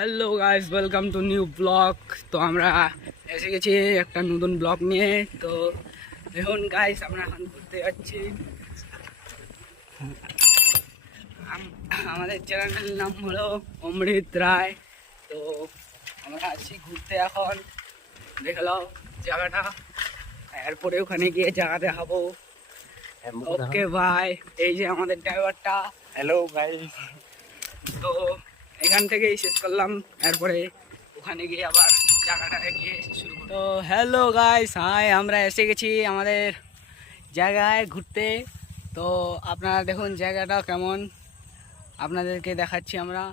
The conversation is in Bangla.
Hello guys, welcome to new blog. তো আমরা এসে গেছি একটা নতুন ব্লগ নিয়ে। তো দেখুন গাইস, আমরা এখন ঘুরতে যাচ্ছি। আমাদের চ্যানেলের নাম হলো অমৃত রায়। তো আমরা আছি ঘুরতে এখন। দেখলাম জায়গাটা, এরপরে ওখানে গিয়ে জায়গা দেখাবো। ওকে ভাই, এই যে আমাদের ড্রাইভারটা। Hello guys. তো এখান থেকেই শেষ করলাম, এরপরে ওখানে গিয়ে আবার জায়গাটা গিয়ে শুরু করব। তো হ্যালো গাইস, হাই, আমরা এসে গেছি আমাদের জায়গায় ঘুরতে। তো আপনারা দেখুন জায়গাটা কেমন, আপনাদেরকে দেখাচ্ছি আমরা।